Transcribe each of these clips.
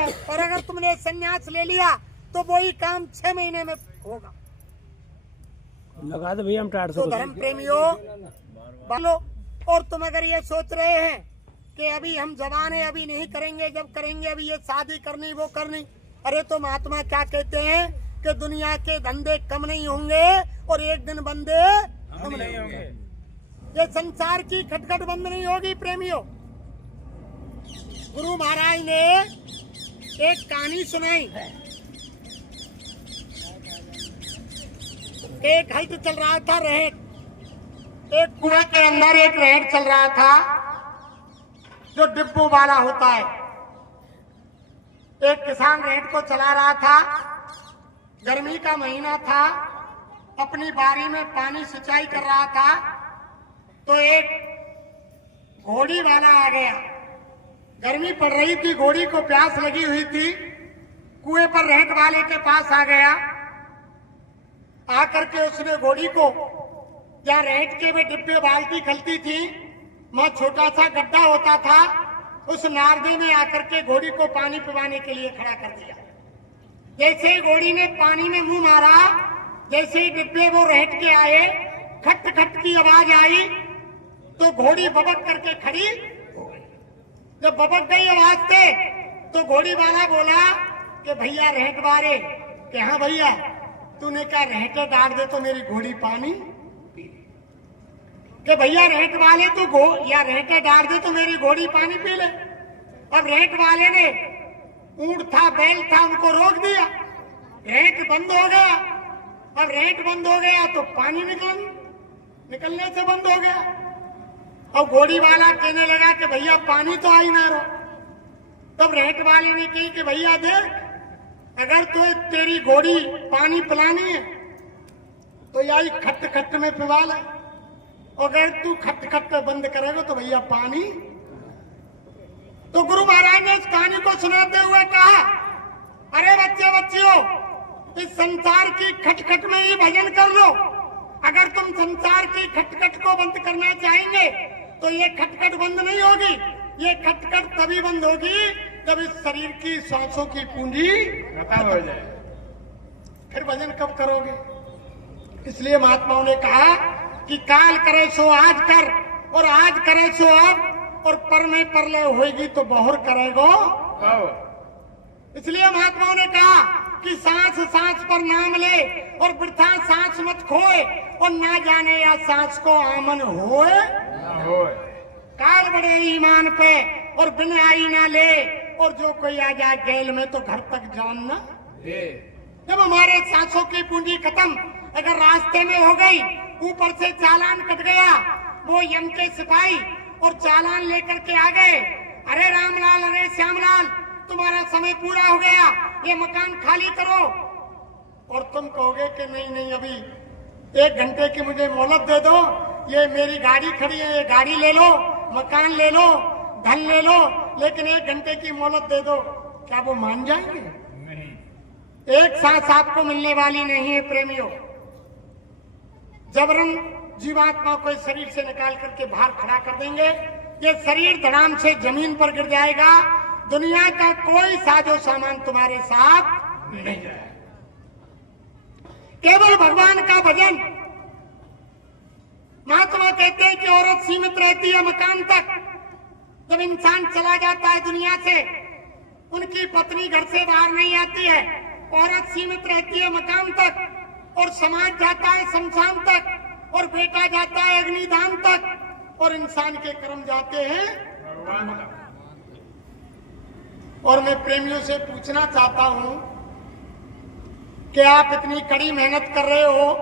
है, और अगर तुमने संन्यास ले लिया तो वही काम 6 महीने में होगा। लगा दो भैया हम टाट तो धर्म प्रेमियों बोलो, और तुम अगर ये सोच रहे हैं कि अभी हम जवान है, अभी नहीं करेंगे, जब करेंगे अभी ये शादी करनी वो करनी, अरे तो महात्मा क्या कहते हैं कि दुनिया के धंधे कम नहीं होंगे और एक दिन बंदे कम नहीं होंगे। ये संसार की खटखट बंद नहीं होगी प्रेमियों। गुरु महाराज ने एक कहानी सुनाई। एक हल्ट चल रहा था, रहेट, एक कुएं के अंदर एक रहेट चल रहा था जो डिब्बों वाला होता है। एक किसान रहेट को चला रहा था, गर्मी का महीना था, अपनी बारी में पानी सिंचाई कर रहा था, तो एक घोड़ी वाला आ गया। गर्मी पड़ रही थी, घोड़ी को प्यास लगी हुई थी, कुएं पर रहेट वाले के पास आ गया। आकर के उसने घोड़ी को, जहाँ रहेट के में डिब्बे बाल्टी खलती थी, वहां छोटा सा गड्ढा होता था, उस नारदे में आकर के घोड़ी को पानी पिलाने के लिए खड़ा कर दिया। जैसे ही घोड़ी ने पानी में मुंह मारा, जैसे ही डिब्बे वो रहेट के आए, खट खट की आवाज आई, तो घोड़ी बबक करके खड़ी हो गई। जब बबक गई आवाज से, तो घोड़ी वाला बोला कि भैया रहेट वाले, कि हाँ भैया, तूने क्या रहेटे डाल दे तो मेरी घोड़ी पानी पी ले। कि भैया रहेट वाले तो या रहेटे डाल दे तो मेरी घोड़ी पानी पी ले। अब रहेट वाले ने, ऊंट था, बैल था, उनको रोक दिया, रहेट बंद हो गया। अब रहेट बंद हो गया तो पानी निकलने से बंद हो गया। अब घोड़ी वाला कहने लगा कि भैया पानी तो आई ना रहो। तब रहेट वाले ने कही कि भैया देख, अगर तो तेरी घोड़ी पानी पिलानी है तो यही खट खट में पिला ले, अगर तू खट खट बंद करेगा तो भैया पानी। तो गुरु महाराज ने इस कहानी को सुनाते हुए कहा, अरे बच्चे बच्चियों, इस संसार की खटखट में ही भजन कर लो। अगर तुम संसार की खटखट को बंद करना चाहेंगे तो ये खटखट बंद नहीं होगी। ये खटखट तभी बंद होगी जब इस शरीर की सांसों की पूंजी खत्म हो जाए। फिर भजन कब करोगे? इसलिए महात्माओं ने कहा कि काल करे सो आज कर, और आज करे सो अब, और पर में परलय होगी तो बहुर करेगो। इसलिए महात्माओं ने कहा कि सांस सांस पर नाम ले, और वृथा सांस मत खोए, और ना जाने या सांस को आमन होए। काल बड़े ईमान पे, और बिन आई ना ले, और जो कोई आ जाए जेल में तो घर तक जान ना दे। जब हमारे सांसों की पूंजी खत्म अगर रास्ते में हो गई, ऊपर से चालान कट गया, वो यम के सिपाही और चालान लेकर के आ गए, अरे रामलाल, अरे श्यामलाल, तुम्हारा समय पूरा हो गया, ये मकान खाली करो। और तुम कहोगे कि नहीं नहीं, अभी 1 घंटे की मुझे मोहलत दे दो, ये मेरी गाड़ी खड़ी है, ये गाड़ी ले लो, मकान ले लो, धन ले लो, लेकिन 1 घंटे की मोहलत दे दो। क्या वो मान जाएंगे? नहीं। एक सांस आपको मिलने वाली नहीं है प्रेमियों। जबरन जीवात्मा को इस शरीर से निकाल करके बाहर खड़ा कर देंगे, ये शरीर धड़ाम से जमीन पर गिर जाएगा। दुनिया का कोई साजो सामान तुम्हारे साथ नहीं जाएगा, केवल भगवान का भजन। महात्मा कहते हैं कि औरत सीमित रहती है मकान तक। जब इंसान चला जाता है दुनिया से, उनकी पत्नी घर से बाहर नहीं आती है, औरत सीमित रहती है मकान तक, और समाज जाता है शमशान तक, और बेटा जाता है अग्निदान तक, और इंसान के कर्म जाते हैं भगवान तक। और मैं प्रेमियों से पूछना चाहता हूं कि आप इतनी कड़ी मेहनत कर रहे हो,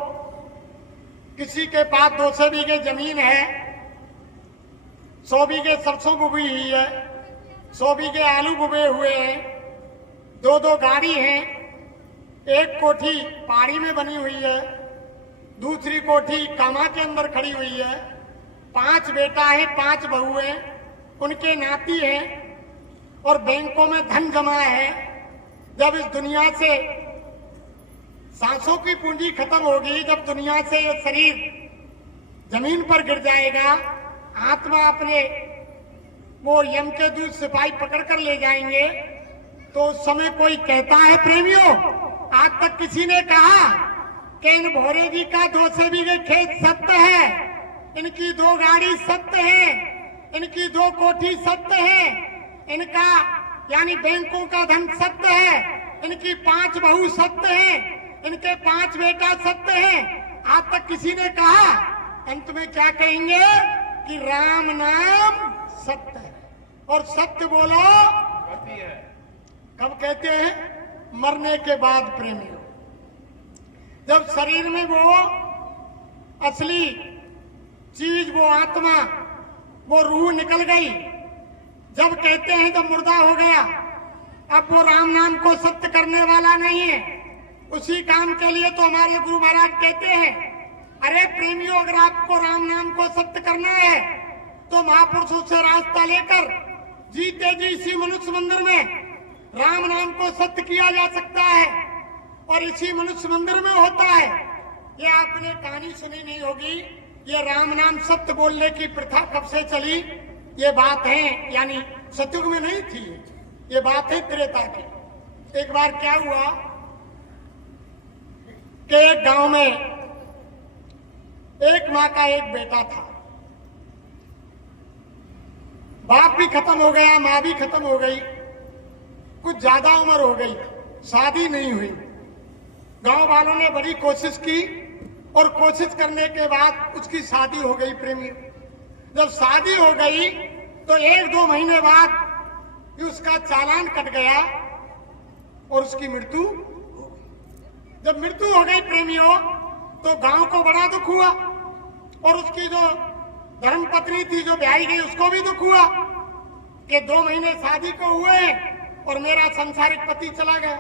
किसी के पास 200 बीघे जमीन है, 100 बीघे सरसों बुबी हुई है, 100 बीघे आलू बुबे हुए हैं, 2 गाड़ी हैं, एक कोठी पहाड़ी में बनी हुई है, दूसरी कोठी कामा के अंदर खड़ी हुई है, 5 बेटा है, 5 बहू है, उनके नाती है, और बैंकों में धन जमा है। जब इस दुनिया से सांसों की पूंजी खत्म होगी, जब दुनिया से ये शरीर जमीन पर गिर जाएगा, आत्मा अपने वो यम के दूत सिपाही पकड़ कर ले जाएंगे, तो उस समय कोई कहता है प्रेमियों, आज तक किसी ने कहा कि इन भोरे जी का 200 बीघे खेत सत्य है, इनकी 2 गाड़ी सत्य है, इनकी 2 कोठी सत्य है, इनका यानी बैंकों का धन सत्य है, इनकी 5 बहू सत्य है, इनके 5 बेटा सत्य है। आज तक किसी ने कहा? अंत में क्या कहेंगे कि राम नाम सत्य है और सत्य बोलो है। कब कहते हैं? मरने के बाद प्रेमियों, जब शरीर में वो असली चीज, वो आत्मा, वो रूह निकल गई, जब कहते हैं जब मुर्दा हो गया, अब वो राम नाम को सत्य करने वाला नहीं है। उसी काम के लिए तो हमारे गुरु महाराज कहते हैं, अरे प्रेमियों, अगर आपको राम नाम को सत्य करना है तो महापुरुषों से रास्ता लेकर जीते जी इसी मनुष्य मंदिर में राम नाम को सत्य किया जा सकता है और इसी मनुष्य मंदिर में होता है। ये आपने कहानी सुनी नहीं होगी, ये राम नाम सत्य बोलने की प्रथा कब से चली? ये बात है यानी सतयुग में नहीं थी, ये बात है त्रेता की। एक बार क्या हुआ कि एक गांव में एक माँ का एक बेटा था, बाप भी खत्म हो गया, माँ भी खत्म हो गई, कुछ ज्यादा उम्र हो गई, शादी नहीं हुई। गांव वालों ने बड़ी कोशिश की और कोशिश करने के बाद उसकी शादी हो गई। प्रेमी, जब शादी हो गई तो 1-2 महीने बाद उसका चालान कट गया और उसकी मृत्यु हो गई। जब मृत्यु हो गई प्रेमियों, तो गांव को बड़ा दुख हुआ और उसकी जो धर्मपत्नी थी जो ब्याही गई उसको भी दुख हुआ कि 2 महीने शादी को हुए और मेरा संसारिक पति चला गया।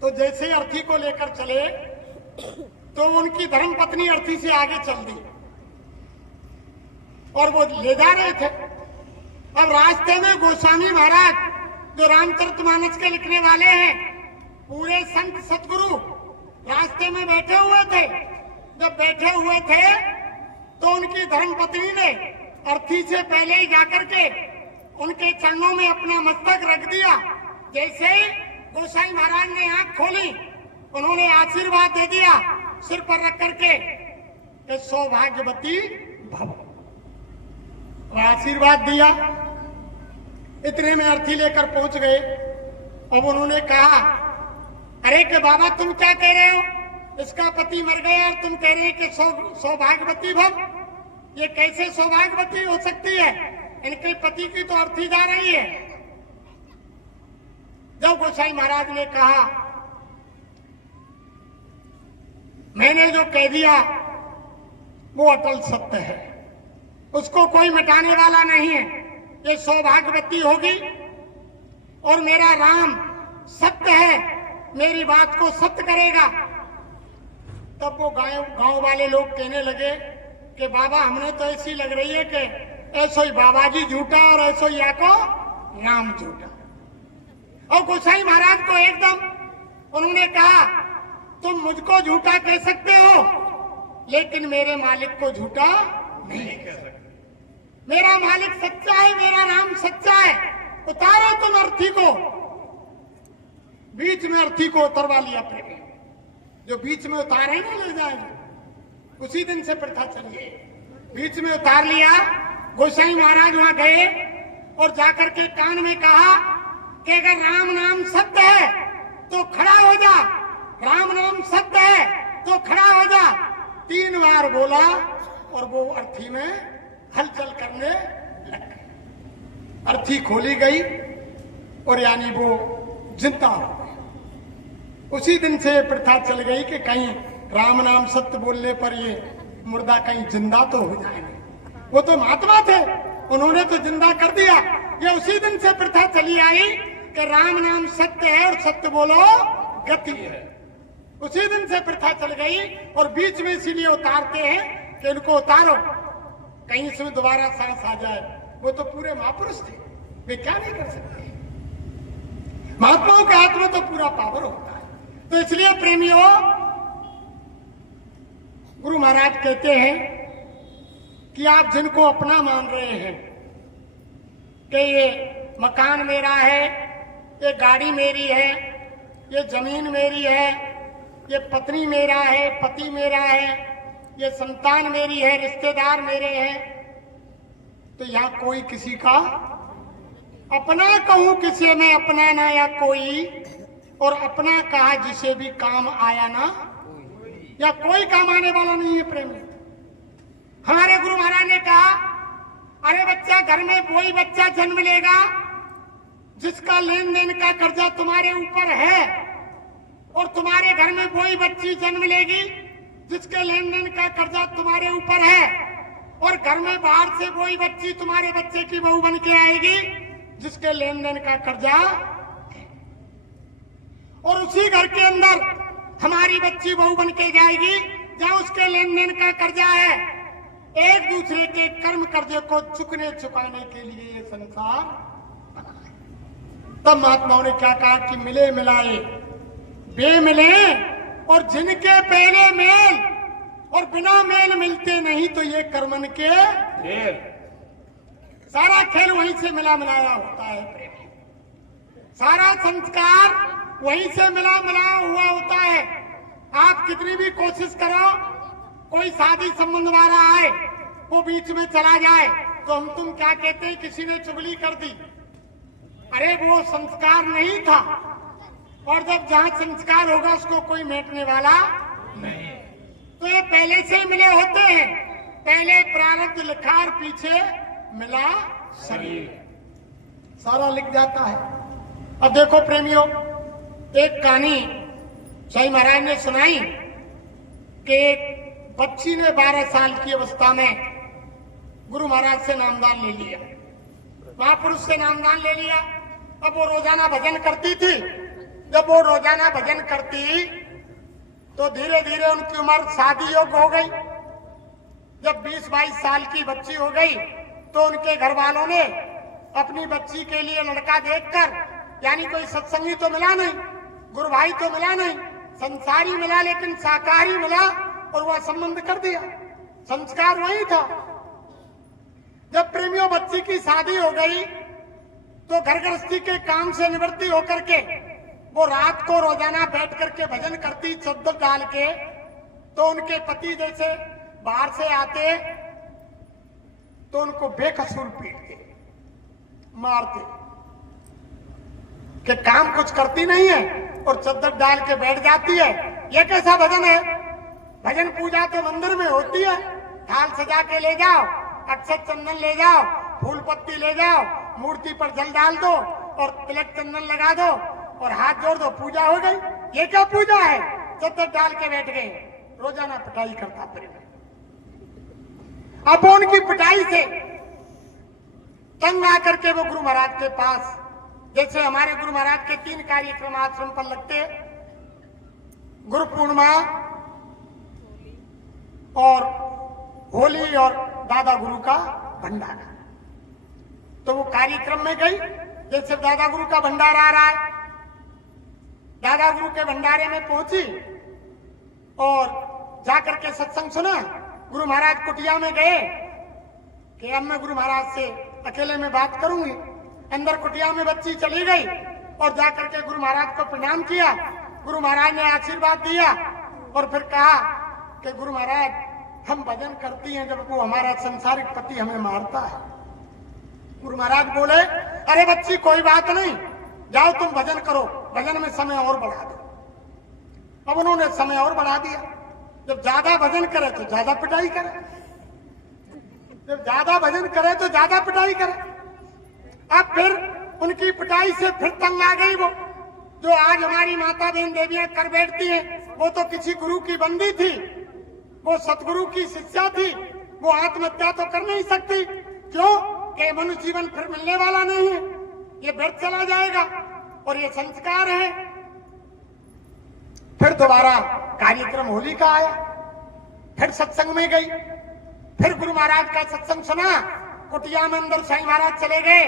तो जैसे अर्थी को लेकर चले तो उनकी धर्मपत्नी अर्थी से आगे चल दी और वो ले जा रहे थे। अब रास्ते में गोस्वामी महाराज जो रामचरितमानस के लिखने वाले हैं, पूरे संत सतगुरु रास्ते में बैठे हुए थे। जब बैठे हुए थे तो उनकी धर्मपत्नी ने अर्थी से पहले ही जाकर के उनके चरणों में अपना मस्तक रख दिया। जैसे ही गोसाई महाराज ने आंख खोली, उन्होंने आशीर्वाद दे दिया सिर पर रख करके कि सौभाग्यवती भव, आशीर्वाद दिया। इतने में अर्थी लेकर पहुंच गए। अब उन्होंने कहा, अरे कि बाबा तुम क्या कह रहे हो, इसका पति मर गया और तुम कह रहे हैं कि सौभाग्यवती भव, ये कैसे सौभाग्यवती हो सकती है? इनके पति की तो अर्थी जा रही है। जब गोसाई महाराज ने कहा, मैंने जो कह दिया वो अटल सत्य है, उसको कोई मिटाने वाला नहीं है, ये सौभाग्यवती होगी और मेरा राम सत्य है, मेरी बात को सत्य करेगा। तब वो गांव वाले लोग कहने लगे कि बाबा हमने तो ऐसी लग रही है कि ऐसो ही बाबा जी झूठा और ऐसो ही को राम झूठा। और गोसाई महाराज को एकदम उन्होंने कहा, तुम मुझको झूठा कह सकते हो लेकिन मेरे मालिक को झूठा नहीं कह सकते। मेरा मालिक सच्चा है, मेरा राम सच्चा है। उतारो तुम अर्थी को। बीच में अर्थी को उतरवा लिया प्रेमी, जो बीच में उतारे ना ले जाएंगे, उसी दिन से प्रथा चली। बीच में उतार लिया। गोसाई महाराज वहां गए और जाकर के कान में कहा कि अगर राम नाम सत्य है तो खड़ा हो जा, राम नाम सत्य है तो खड़ा हो जा। 3 बार बोला और वो अर्थी में हलचल करने लग गई। अर्थी खोली गई और यानी वो जिंदा हो गई। उसी दिन से प्रथा चल गई कि कहीं राम नाम सत्य बोलने पर ये मुर्दा कहीं जिंदा तो हो जाएगा। वो तो महात्मा थे, उन्होंने तो जिंदा कर दिया। ये उसी दिन से प्रथा चली आई कि राम नाम सत्य है और सत्य बोलो गति है। उसी दिन से प्रथा चल गई और बीच में इसीलिए उतारते हैं कि इनको उतारो, कहीं से दोबारा सांस आ जाए। वो तो पूरे महापुरुष थे, वे क्या नहीं कर सकते। महात्माओं के हाथ में तो पूरा पावर होता है। तो इसलिए प्रेमियों, गुरु महाराज कहते हैं कि आप जिनको अपना मान रहे हैं कि ये मकान मेरा है, ये गाड़ी मेरी है, ये जमीन मेरी है, ये पत्नी मेरा है, पति मेरा है, ये संतान मेरी है, रिश्तेदार मेरे हैं, तो यहाँ कोई किसी का अपना कहूं किसे में अपना ना या कोई, और अपना कहा जिसे भी काम आया ना या कोई काम आने वाला नहीं है प्रेमी। हमारे गुरु महाराज ने कहा, अरे बच्चा, घर में वही बच्चा जन्म लेगा जिसका लेन देन का कर्जा तुम्हारे ऊपर है, और तुम्हारे घर में वही बच्ची जन्म लेगी जिसके लेन देन का कर्जा तुम्हारे ऊपर है, और घर में बाहर से वही बच्ची तुम्हारे बच्चे की बहू बन के आएगी जिसके लेन देन का कर्जा है। और उसी घर के अंदर हमारी बच्ची बहू बन के जाएगी जहां उसके लेन देन का कर्जा है। एक दूसरे के कर्म कर्जे को चुकाने के लिए ये संसार बना है। तब महात्माओं ने क्या कहा कि मिले मिलाए बेमिले, और जिनके पहले मेल और बिना मेल मिलते नहीं तो ये कर्मन के खेल। सारा खेल वहीं से मिला मिलाया होता है प्रेमी, सारा संस्कार वहीं से मिला मिलाया हुआ होता है। आप कितनी भी कोशिश करो, कोई शादी संबंध वाला आए, वो बीच में चला जाए तो हम तुम क्या कहते हैं, किसी ने चुगली कर दी, अरे वो संस्कार नहीं था। और जब जहां संस्कार होगा उसको कोई मेटने वाला नहीं। तो ये पहले से मिले होते हैं, पहले प्रारब्ध लिखा और पीछे मिला शरीर, सारा लिख जाता है। अब देखो प्रेमियों, एक कहानी स्वामी महाराज ने सुनाई कि एक बच्ची ने 12 साल की अवस्था में गुरु महाराज से नामदान ले लिया, महापुरुष से नामदान ले लिया। अब वो रोजाना भजन करती थी। जब वो रोजाना भजन करती तो धीरे धीरे उनकी उम्र शादी योग्य हो गई। जब 20-22 साल की बच्ची हो गई तो उनके घर वालों ने अपनी बच्ची के लिए लड़का देखकर, यानी कोई सत्संगी तो मिला नहीं, गुरु भाई तो मिला नहीं, संसारी मिला लेकिन शाकाहारी मिला, और वह संबंध कर दिया। संस्कार वही था। जब प्रेमियों बच्ची की शादी हो गई तो घर गृहस्थी के काम से निवृत्ति होकर के वो रात को रोजाना बैठ करके भजन करती चद्दर डाल के। तो उनके पति जैसे बाहर से आते तो उनको बेकसूर पीटते, मारते, कि काम कुछ करती नहीं है और चद्दर डाल के बैठ जाती है। ये कैसा भजन है? भजन पूजा तो मंदिर में होती है, थाल सजा के ले जाओ, अक्षत चंदन ले जाओ, फूल पत्ती ले जाओ, मूर्ति पर जल डाल दो और तिलक चंदन लगा दो और हाथ जोड़ दो, पूजा हो गई। ये क्या पूजा है? चद्दर डाल के बैठ गए, रोजाना पिटाई करता परिवार। अब उनकी पिटाई से तंग आकर के वो गुरु महाराज के पास, जैसे हमारे गुरु महाराज के 3 कार्यक्रम आश्रम पर लगते, गुरु पूर्णिमा और होली और दादा गुरु का भंडारा। तो वो कार्यक्रम में गई, जैसे दादा गुरु का भंडारा आ रहा है, दादा गुरु के भंडारे में पहुंची और जाकर के सत्संग सुना। गुरु महाराज कुटिया में गए कि अब मैं गुरु महाराज से अकेले में बात करूंगी। अंदर कुटिया में बच्ची चली गई और जाकर के गुरु महाराज को प्रणाम किया। गुरु महाराज ने आशीर्वाद दिया और फिर कहा कि गुरु महाराज, हम भजन करती हैं जब वो हमारा संसारिक पति हमें मारता है। गुरु महाराज बोले, अरे बच्ची कोई बात नहीं, जाओ तुम भजन करो, भजन में समय और बढ़ा दो। अब उन्होंने समय और बढ़ा दिया। जब ज्यादा भजन करे तो ज्यादा पिटाई करे, जब ज्यादा भजन करे तो ज्यादा पिटाई करे। अब फिर उनकी पिटाई से फिर तंग आ गई वो, जो आज हमारी माता बहन देवियां कर बैठती हैं। वो तो किसी गुरु की बंदी थी, वो सतगुरु की शिष्या थी, वो आत्महत्या तो कर नहीं सकती। क्यों? कि मनुष्य जीवन फिर मिलने वाला नहीं है, ये व्यर्थ चला जाएगा और ये संस्कार है। फिर दोबारा कार्यक्रम होली का आया, फिर सत्संग में गई, फिर गुरु महाराज का सत्संग सुना। कुटिया में अंदर साईं महाराज चले गए,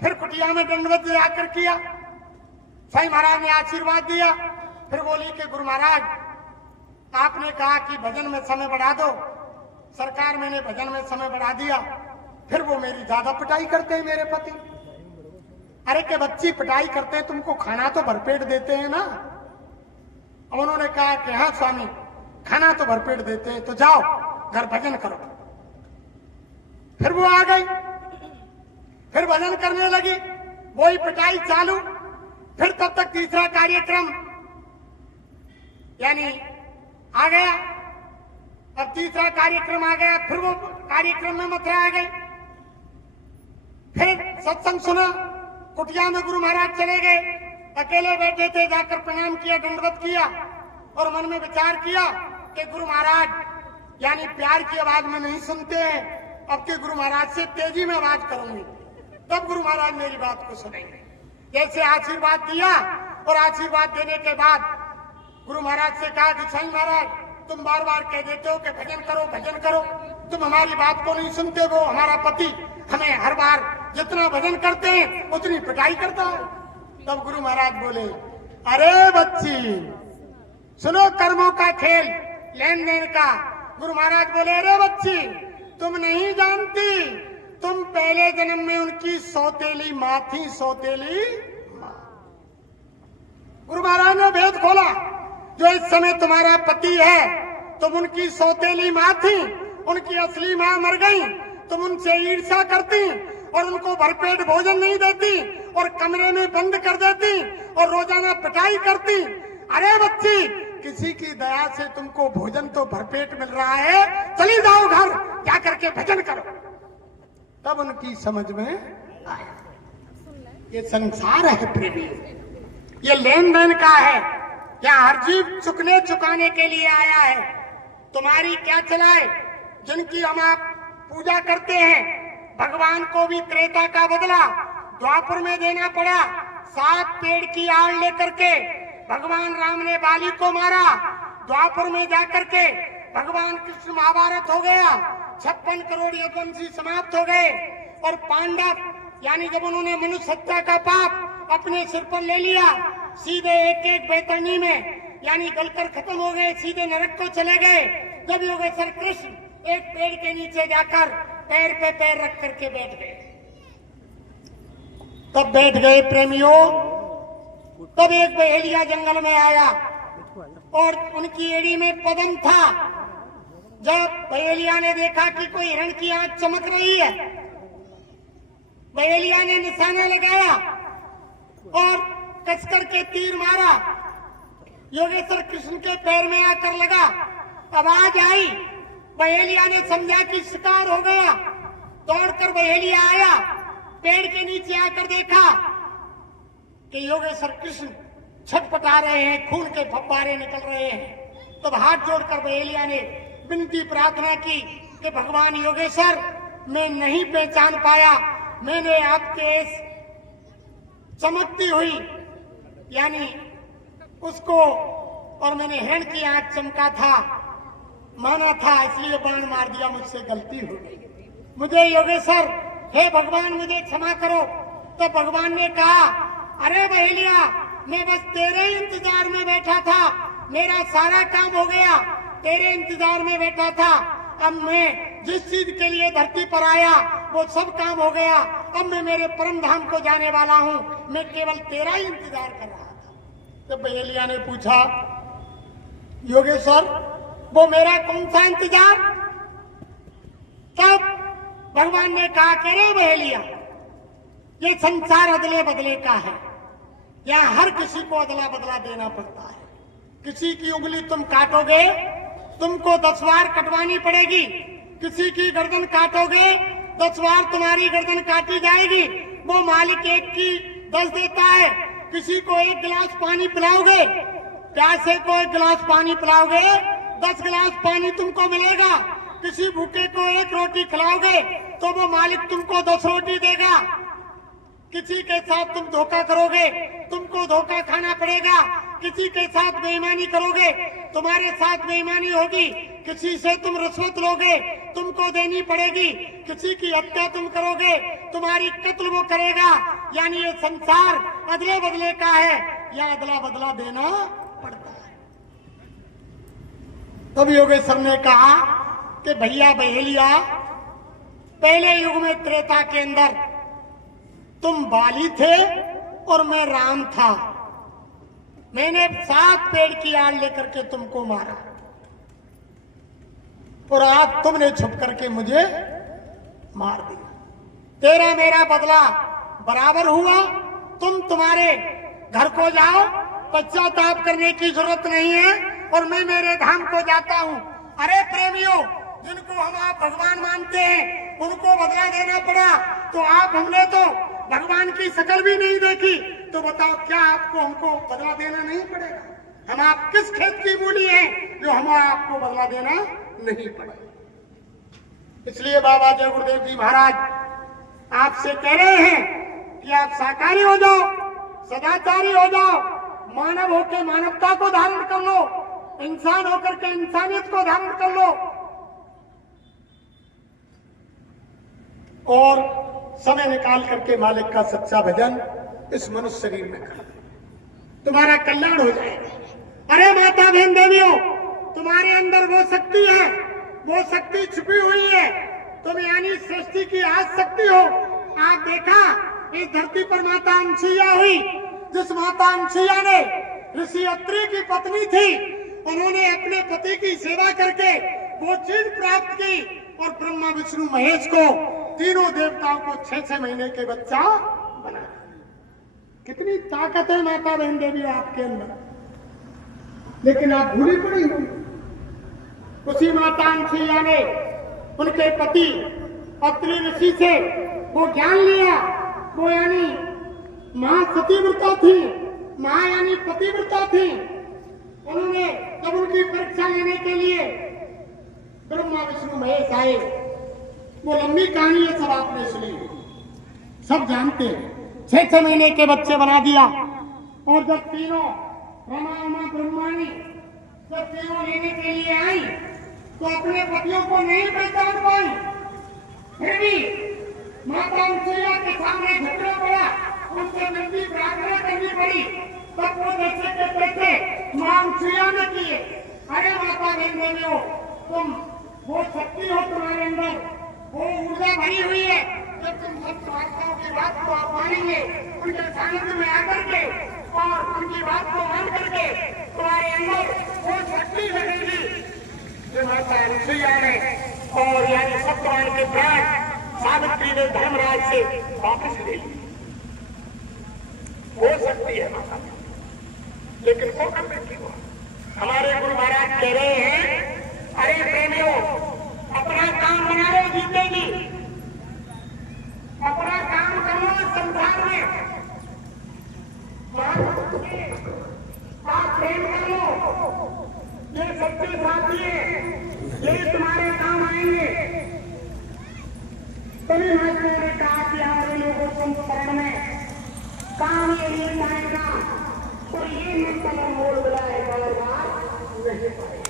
फिर कुटिया में दंडवत जाकर किया। साईं महाराज ने आशीर्वाद दिया। फिर बोली कि गुरु महाराज, आपने कहा कि भजन में समय बढ़ा दो, सरकार मैंने भजन में समय बढ़ा दिया। फिर वो मेरी ज्यादा पिटाई करते हैं मेरे पति। अरे के बच्ची पिटाई करते हैं, तुमको खाना तो भरपेट देते हैं ना। अब उन्होंने कहा कि हाँ स्वामी, खाना तो भरपेट देते हैं, तो जाओ घर भजन करो। फिर वो आ गई, फिर भजन करने लगी, वही पिटाई चालू। फिर तब तक तीसरा कार्यक्रम यानी आ गया। अब तीसरा कार्यक्रम आ गया, फिर वो कार्यक्रम में मथुरा आ गई। फिर सत्संग सुना, कुटिया में गुरु महाराज चले गए, अकेले बैठे थे, जाकर प्रणाम किया, दंडवत किया और मन में विचार किया कि गुरु महाराज यानी प्यार की आवाज में नहीं सुनते हैं, अब के गुरु महाराज से तेजी में आवाज करूंगी, तब गुरु महाराज मेरी बात को सुनेंगे। जैसे आशीर्वाद दिया और आशीर्वाद देने के बाद गुरु महाराज से कहा कि साईं महाराज, तुम बार बार कह देते हो कि भजन करो भजन करो, तुम हमारी बात को नहीं सुनते। वो हमारा पति हमें हर बार जितना भजन करते हैं उतनी पिटाई करता है। तब गुरु महाराज बोले, अरे बच्ची सुनो कर्मों का खेल, लेन देन का। गुरु महाराज बोले, अरे बच्ची तुम नहीं जानती, तुम पहले जन्म में उनकी सौतेली माँ थी, सौतेली माँ। गुरु महाराज ने भेद खोला, जो इस समय तुम्हारा पति है तुम उनकी सौतेली माँ थी, उनकी असली माँ मर गई, तुम उनसे ईर्ष्या करती और उनको भरपेट भोजन नहीं देती और कमरे में बंद कर देती और रोजाना पिटाई करती। अरे बच्ची, किसी की दया से तुमको भोजन तो भरपेट मिल रहा है, चली जाओ घर, क्या करके भजन करो। तब उनकी समझ में आया, ये संसार है प्रेमी, ये लेन देन का है, क्या हर जीव चुकने चुकाने के लिए आया है। तुम्हारी क्या चलाए, जिनकी हम आप पूजा करते हैं, भगवान को भी त्रेता का बदला द्वापर में देना पड़ा। 7 पेड़ की आड़ लेकर के भगवान राम ने बाली को मारा, द्वापर में जाकर के भगवान कृष्ण महाभारत हो गया, 56 करोड़ यदुवंशी समाप्त हो गए और पांडव यानी जब उन्होंने मनुष्य हत्या का पाप अपने सिर पर ले लिया, सीधे एक एक बैतरणी में यानी गलकर खत्म हो गए, सीधे नरक को चले गए। जब योगेश्वर कृष्ण एक पेड़ के नीचे जाकर पैर पे पैर रख करके बैठ गए, तब बैठ गए प्रेमियों। तब एक बहेलिया जंगल में आया और उनकी एड़ी में पदम था। जब बहेलिया ने देखा कि कोई हिरण की आंख चमक रही है, बहेलिया ने निशाना लगाया और कसकर के तीर मारा, योगेश्वर कृष्ण के पैर में आकर लगा। आवाज आई, बहेलिया ने समझा कि शिकार हो गया, दौड़कर बहेलिया आया, पेड़ के नीचे आकर देखा कि योगेश्वर कृष्ण छटपटा रहे हैं, खून के फव्वारे निकल रहे हैं। तब हाथ जोड़कर बहेलिया ने विनती प्रार्थना की कि भगवान योगेश्वर, मैं नहीं पहचान पाया, मैंने आपके इस चमकती हुई यानी उसको और मैंने हिरण की आंख चमका था, माना था, इसलिए बाण मार दिया, मुझसे गलती हो गई, मुझे योगेश्वर हे भगवान मुझे क्षमा करो। तो भगवान ने कहा, अरे बहेलिया, मैं बस तेरे इंतजार में बैठा था, मेरा सारा काम हो गया, तेरे इंतजार में बैठा था। अब मैं जिस चीज के लिए धरती पर आया वो सब काम हो गया, अब मैं मेरे परम धाम को जाने वाला हूँ, मैं केवल तेरा ही इंतजार कर रहा था। तो बहेलिया ने पूछा, योगेश्वर वो मेरा कौन सा इंतजार? तब भगवान ने कहा, करे बहेलिया, ये संसार अदले बदले का है, यहाँ हर किसी को अदला बदला देना पड़ता है। किसी की उंगली तुम काटोगे तुमको 10 बार कटवानी पड़ेगी, किसी की गर्दन काटोगे 10 बार तुम्हारी गर्दन काटी जाएगी। वो मालिक एक की 10 देता है। किसी को 1 गिलास पानी पिलाओगे, प्यासे को 1 गिलास पानी पिलाओगे 10 गिलास पानी तुमको मिलेगा। किसी भूखे को 1 रोटी खिलाओगे तो वो मालिक तुमको 10 रोटी देगा। किसी के साथ तुम धोखा करोगे तुमको धोखा खाना पड़ेगा। किसी के साथ बेईमानी करोगे तुम्हारे साथ बेईमानी होगी। किसी से तुम रिश्वत लोगे तुमको देनी पड़ेगी। किसी की हत्या तुम करोगे तुम्हारी कत्ल वो करेगा। यानी ये संसार अदले बदले का है, या अदला बदला देना पड़ता है। तब योगेश्वर ने कहा कि भैया बहेलिया, पहले युग में त्रेता के अंदर तुम बाली थे और मैं राम था। मैंने 7 पेड़ की आड़ लेकर के तुमको मारा और आज तुमने छुप करके मुझे मार दिया। तेरा मेरा बदला बराबर हुआ। तुम तुम्हारे घर को जाओ, पश्चाताप करने की जरूरत नहीं है और मैं मेरे धाम को जाता हूं। अरे प्रेमियों, जिनको हम आप भगवान मानते हैं उनको बदला देना पड़ा, तो आप हमने तो भगवान की शकल भी नहीं देखी, तो बताओ क्या आपको हमको बदला देना नहीं पड़ेगा? हम आप किस खेत की मूली हैं जो हम आपको बदला देना नहीं पड़ेगा? इसलिए बाबा जय गुरुदेव जी महाराज आपसे कह रहे हैं कि आप शाकाहारी हो जाओ, सदाचारी हो जाओ, मानव होकर मानवता को धारण कर लो, इंसान होकर के इंसानियत को धारण कर लो और समय निकाल करके मालिक का सच्चा भजन इस मनुष्य शरीर में कर, तुम्हारा कल्याण हो जाएगा। अरे माता बहन देवियों, तुम्हारे अंदर वो शक्ति है, वो शक्ति छुपी हुई है। तुम यानी सृष्टि की आज शक्ति हो। आप देखा इस धरती पर माता अनसुईया हुई, जिस माता अनसुईया ने ऋषि अत्रि की पत्नी थी, उन्होंने अपने पति की सेवा करके वो चीज प्राप्त की और ब्रह्मा विष्णु महेश को, तीनों देवताओं को 6-6 महीने के बच्चा बना। कितनी ताकत है माता बहन देवी आपके अंदर, लेकिन आप भूली पड़ी हो। उसी माता अनसुईया ने उनके पति अत्रि ऋषि से वो ज्ञान लिया। वो यानी महासतीव्रता थी, महा यानी पतिव्रता थी। उन्होंने जब उनकी परीक्षा लेने के लिए ब्रह्मा विष्णु महेश आए, वो लंबी कहानी है, सब आपने सुनी, सब जानते हैं। 6-6 महीने के बच्चे बना दिया और जब तीनों रमा उमा ब्रह्माणी जब तीनों लेने के लिए आई तो अपने पतियों को नहीं पहचान पाई। फिर भी माता अनसुईया के सामने झगड़ा पड़ा, उनसे नंदी प्रार्थना करनी पड़ी। तब वो जैसे के पैसे मां अनसुईया ने किए। अरे माता बहन देवियों, तुम वो शक्ति हो, तुम्हारे अंदर वो ऊर्जा भरी हुई है। जब तुम सत्य वार्ताओं की बात को आप मानेंगे, उनके सानिध्य में आकर के और उनकी बात को मान करके तुम्हारे अंदर वो शक्ति लगेगी जो माता अनसुईया ने और यानी सत्यवान के प्राण सावित्री ने धर्मराज से वापस ले ली। हो सकती है माता, लेकिन वो कर बैठी हो। हमारे गुरु महाराज कह रहे हैं, अरे प्रेमियों, अपना काम बना लो, जीतेगी। अपना काम कर लो संसार में, आप प्रेम कर लो, ये सच्चे साथी है, ये तुम्हारे काम आएंगे। तभी महात्मा ने कहा कि हमारे लोगों संस्करण में काम ये नहीं आएगा तो ये मतलब मोड़ बुलाएगा नहीं पाएगा।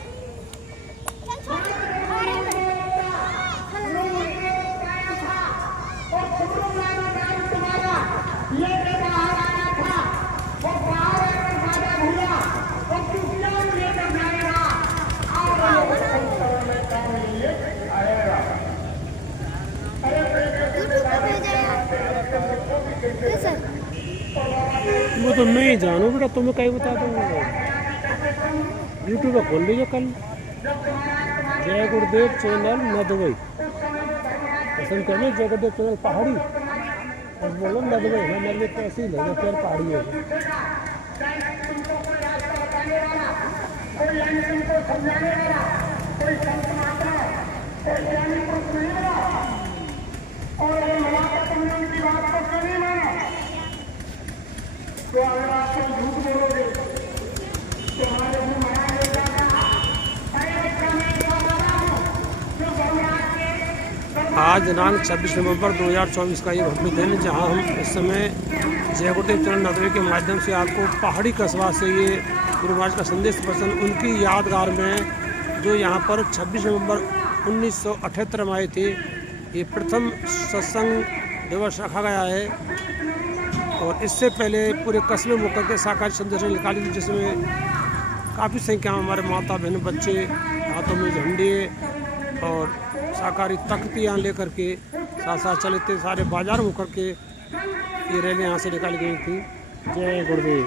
वो तो मैं ही जानू बेटा, तुम्हें कहीं बता दूंगा। यूट्यूब पर खोल लीजिए कल, जय गुरुदेव चैनल नदवई पसंद करना, जय गुरुदेव चैनल पहाड़ी और बोलो नदवई। हमारे लिए तो ऐसे ही लगे फिर पहाड़ी है। तो अगर आप झूठ बोलोगे तो हमारे मुंह मना नहीं जाता। आज दिनांक 26 नवंबर 2024 का ये भव्य दिन, जहां हम इस समय जय गुरुदेव चैनल नदवे के माध्यम से आपको पहाड़ी कस्बा से ये गुरु महाराज का संदेश प्रसन्न उनकी यादगार में, जो यहाँ पर 26 नवंबर 1978 में आए थे, ये प्रथम सत्संग दिवस रखा गया है। और इससे पहले पूरे कस्बे में होकर के शाकाहारी संदेश निकाली थी, जिसमें काफ़ी संख्या में हमारे माता बहन बच्चे हाथों में झंडे और शाकाहारी तख्तियाँ लेकर के साथ साथ चले थे। सारे बाजार में होकर के ये रैली यहाँ से निकाली गई थी। जय गुरुदेव।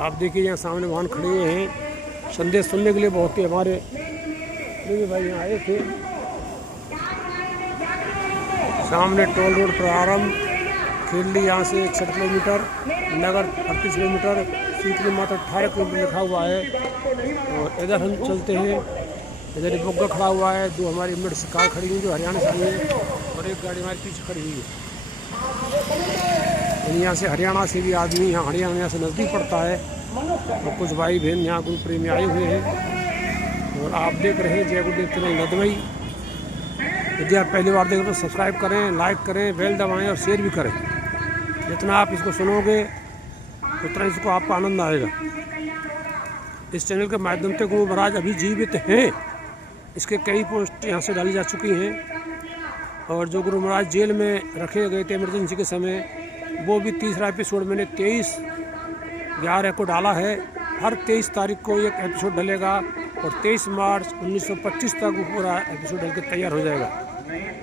आप देखिए यहाँ सामने वाहन खड़े हैं संदेश सुनने के लिए। बहुत ही हमारे भाई यहाँ आए थे। सामने टोल रोड प्रारंभ खेली यहाँ से 61 किलोमीटर, नगर 38 किलोमीटर, सीतली मात्र 18 किलोमीटर लिखा हुआ है। और इधर हम चलते हैं। इधर एक बुग्गा खड़ा हुआ है, 2 हमारी मिनट कार खड़ी हुई जो हरियाणा से आई है, और एक गाड़ी हमारे पीछे खड़ी हुई है। यहाँ से हरियाणा से भी आदमी, यहाँ हरियाणा से नज़दीक पड़ता है, और कुछ भाई बहन यहाँ गुरु प्रेमी आए हुए हैं। और आप देख रहे हैं जय गुरुदेव चैनल नदवई। यदि आप पहली बार देख रहे हो तो सब्सक्राइब करें, लाइक करें, बेल दबाएं और शेयर भी करें। जितना आप इसको सुनोगे उतना इसको आपको आनंद आएगा। इस चैनल के माध्यम से गुरु महाराज अभी जीवित हैं। इसके कई पोस्ट यहाँ से डाली जा चुकी हैं। और जो गुरु महाराज जेल में रखे गए थे इमरजेंसी के समय, वो भी तीसरा एपिसोड मैंने 23/11 को डाला है। हर 23 तारीख को एक एपिसोड डलेगा, और 23 मार्च 1925 तक वो पूरा एपिसोड डल के तैयार हो जाएगा।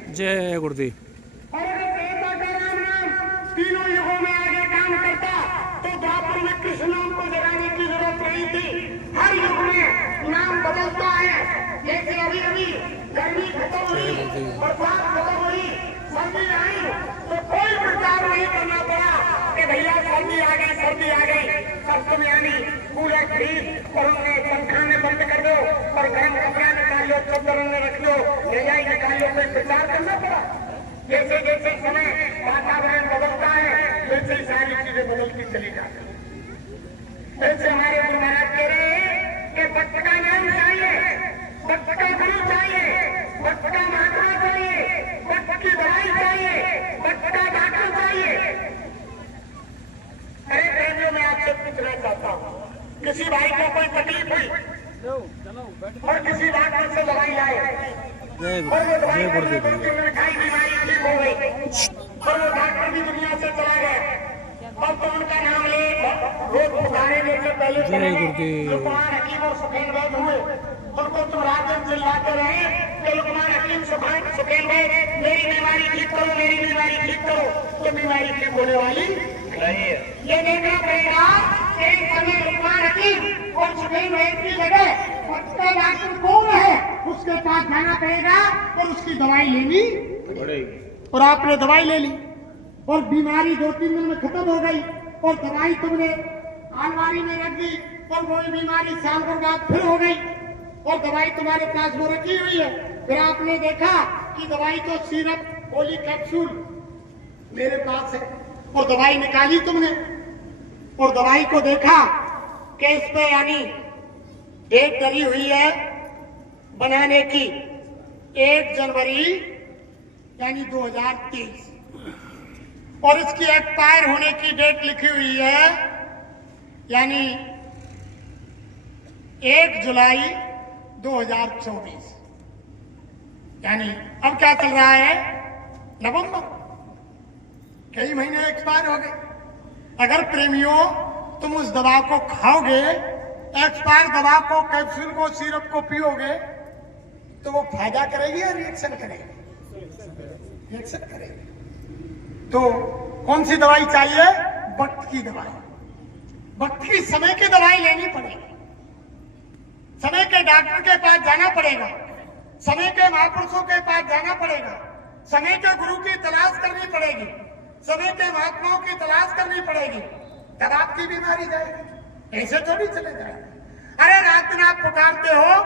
जय गुरुदेव। तीनों युगों में आगे काम करता तो द्वापर में कृष्ण नाम को जगाने की जरूरत नहीं थी। हर युग में नाम बदलता है। जैसे अभी गर्मी खत्म हुई, बरसात खत्म हुई, सर्दी आई, तो कोई प्रचार नहीं करना पड़ा कि भैया सर्दी आ गई, सर्दी आ गई। सब तुम यानी कूलर खरीद और उन्हें पंखाने बंद कर दो और गर्म कपड़ा निकाल लो, चद्दर में रख लो, रजाई निकाल लो। कोई प्रचार करना पड़ा। जैसे जैसे समय वातावरण बदलता है वैसे ही सारी चीजें बदलती चली जाती है। ऐसे हमारे गुरु महाराज कह रहे हैं कि भक्त का नाम चाहिए, भक्त का गुरु चाहिए, भक्त का महात्मा चाहिए, भक्त की दवाई चाहिए, भक्त का डॉक्टर चाहिए। अरे प्रेमियों, मैं आपसे पूछना चाहता हूँ, किसी भाई को कोई तकलीफ हुई और किसी डॉक्टर से दवाई लाए, और वो दवाई बीमारी ठीक हो गई, और वो डॉक्टर भी दुनिया से चला गया, और तो उनका नाम ले रोज पुकारे से पहले लुकमान हकीम और सुफैन वैद हुए। उनको तुम रात दिन चिल्लाते रहे कि लुकमान हकीम सुफैन वैद मेरी बीमारी ठीक करो, मेरी बीमारी ठीक करो, तो बीमारी ठीक होने वाली नहीं है। ये देखना पड़ेगा कि इस समय लुकमान हकीम और सुफैन वैद की जगह डॉक्टर कौन है, उसके पास जाना पड़ेगा और उसकी दवाई लेनी पड़ेगी। और आपने दवाई ले ली और बीमारी 2-3 दिन में खत्म हो गई, और दवाई तुमने अलमारी में रख दी, और वही बीमारी साल भर बाद फिर हो गई, और दवाई तुम्हारे पास वो रखी हुई है। फिर आपने देखा कि दवाई तो सिरप, गोली, कैप्सूल मेरे पास है, और दवाई निकाली तुमने, और दवाई को देखा कि इस पे यानी डेट डली हुई है बनाने की 1 जनवरी यानी 2023, और इसकी एक्सपायर होने की डेट लिखी हुई है यानी 1 जुलाई 2024। यानी अब क्या चल रहा है, नवंबर, कई महीने एक्सपायर हो गए। अगर प्रेमियों तुम उस दवा को खाओगे, एक्सपायर दवा को, कैप्सूल को, सिरप को पियोगे, तो वो फायदा करेगी या रिएक्शन करेगी? रिएक्शन करेगी। तो कौन सी दवाई चाहिए? वक्त की दवाई, वक्त की, समय की दवाई लेनी पड़ेगी। समय के डॉक्टर के पास जाना पड़ेगा, समय के महापुरुषों के पास जाना पड़ेगा, समय के गुरु की तलाश करनी पड़ेगी, समय के महात्माओं की तलाश करनी पड़ेगी, तब आपकी बीमारी जाएगी। ऐसे तो नहीं चले जाएगी। अरे रात दिन आप पुकारते हो